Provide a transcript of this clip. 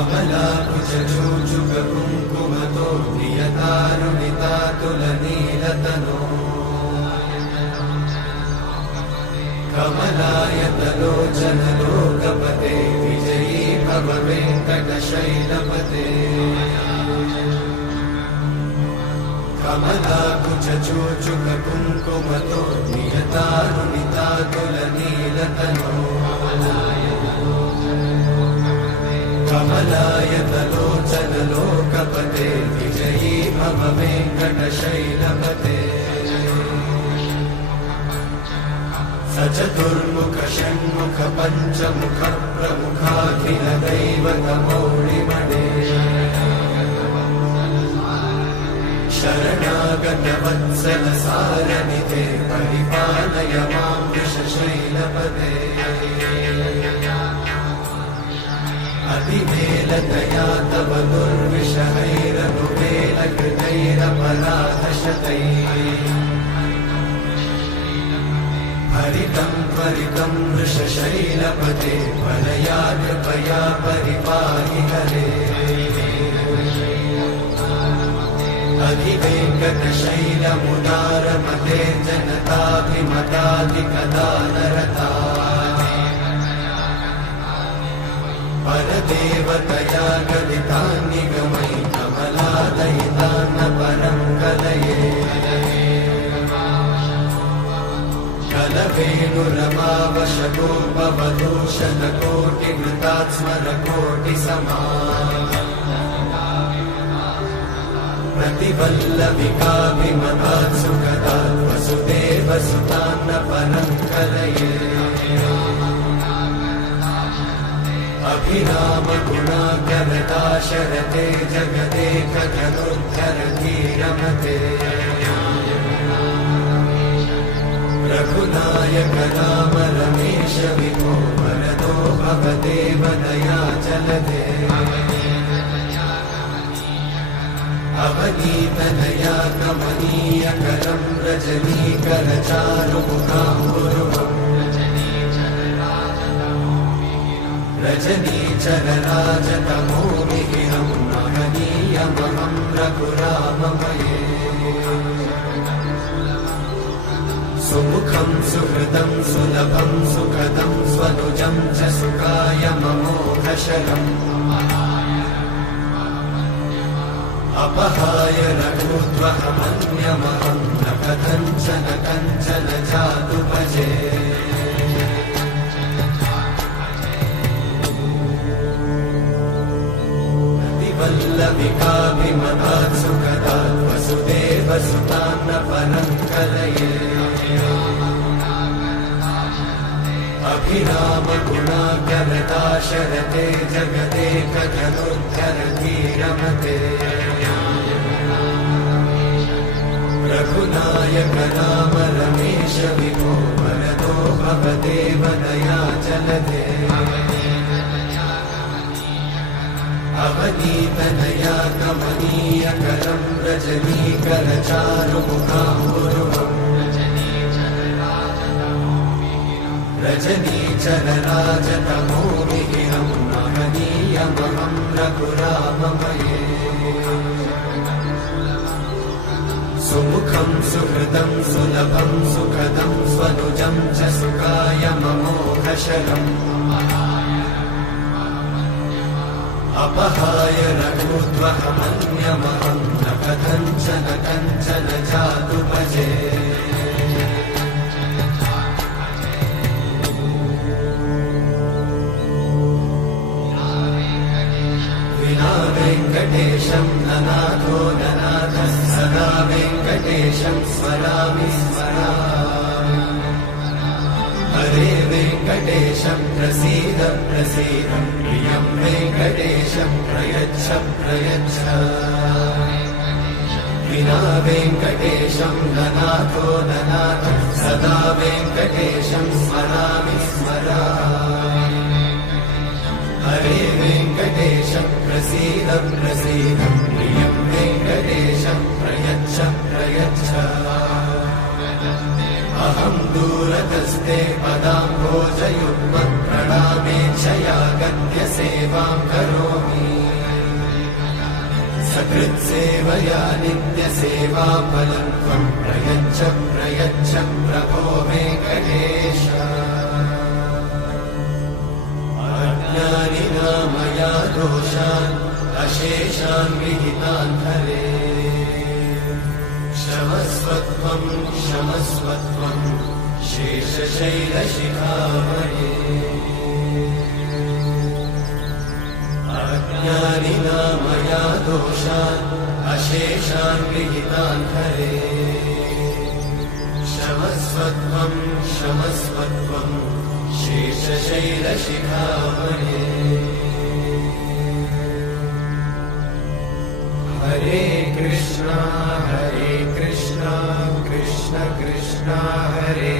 कमलाकुचूचुककुङ्कुमतो नियतारुणितातुलनीलतनो कमलायतलोचनलोकपते विजयी भव वेङ्कटशैलपते कमलाकुचूचुककुङ्कुमतो नियतारुणितातुलनीलतनो कमलायतलोचनलोकपते विजयी भव वेङ्कटशैलपते सचतुर्मुख षण्मुख पञ्चमुख प्रमुखाखिल दैवतमौलिमणे शरणागत वत्सल सारनिधे परिपालय मां वृषशैलपते अतिवेलतया तव दुर्विषहैरनुवेलकृतैरपराधशतैः हरितं त्वरितं वृषशैलपते वरया कृपया परिपाहि हरे अधिवेङ्कटशैलमुदारमते जनताभिमताधिकदानरता परदेवतया गदितान्निगमै कमलादयितान्न परं कलये कलवेणुरमावशतोपवधूषणकोटिवृतात्स्मरकोटिसमा प्रतिवल्लविकाभिमतात् सुखदात् वसुदेवसुतान्न परं कलये अभिरामगुणाकरदाशरथे जगदेकजनोद्धरधीरमते रघुनायक राम रमेश विभो वरदो भवदेव दयाचलदे अवनीतनया कमनीयकरं रजनीकरचारुमुखाम्बुरुहम् रजनीचरराजतमोमिहिरं महनीयमहं रघुराममये सुमुखं सुहृदं सुलभं सुखदं स्वनुजं च सुखाय ममोघशरम् अपहाय रघुत्वहमन्यमहं न कथञ्चन कञ्चन जातु भजे वल्लविकाभिमतात् सुखदात् वसुदेवसुतान्न परं कलये अभिरामगुणाकरदाशरथे जगदेकजनोद्धरधीरमते रघुनायक राम रमेश विभो वरदो भवदेव दयाचलदे अवनीतनया कमनीयकरं रजनीकरचारुमुखाम्बुरुहम् रजनीचरराजतमोमिहिरं महनीयमहं रघुराममये सुमुखं सुहृदं सुलभं सुखदं स्वनुजं च सुखाय ममोघशरम् अपहाय रघुत्वहमन्यमहं न कथञ्चन कञ्चन जातु भजे विना वेङ्कटेशं ननाथो ननाथः सदा वेङ्कटेशं स्मरामि स्मरामि हरे वेङ्कटेशं प्रसीद प्रसीद प्रियं वेङ्कटेशं प्रयच्छ प्रयच्छ विना वेङ्कटेशं ननाथो ननाथः सदा वेङ्कटेशं स्मरामि स्मरामि हरे वेङ्कटेशं प्रसीद प्रसीद प्रियं वेङ्कटेशं प्रयच्छ प्रयच्छ अहं दूरतस्ते पदाम्भोजयुग्मं प्रणामेच्छया गद्य सेवां करोमि सकृत्सेवया नित्यसेवाफलं त्वं प्रयच्छ प्रयच्छ प्रभो वेङ्कटेश अज्ञानिना मया दोषान् अशेषान् विहितान् हरे क्षमस्वत्वं क्षमस्वत्वं शेषशैलशिखामणे अज्ञानिना मया दोषान् अशेषान् विहितान् हरे क्षमस्वत्वं क्षमस्वत्वं शेषशैलशिखामणे हरे कृष्णा कृष्ण कृष्ण हरे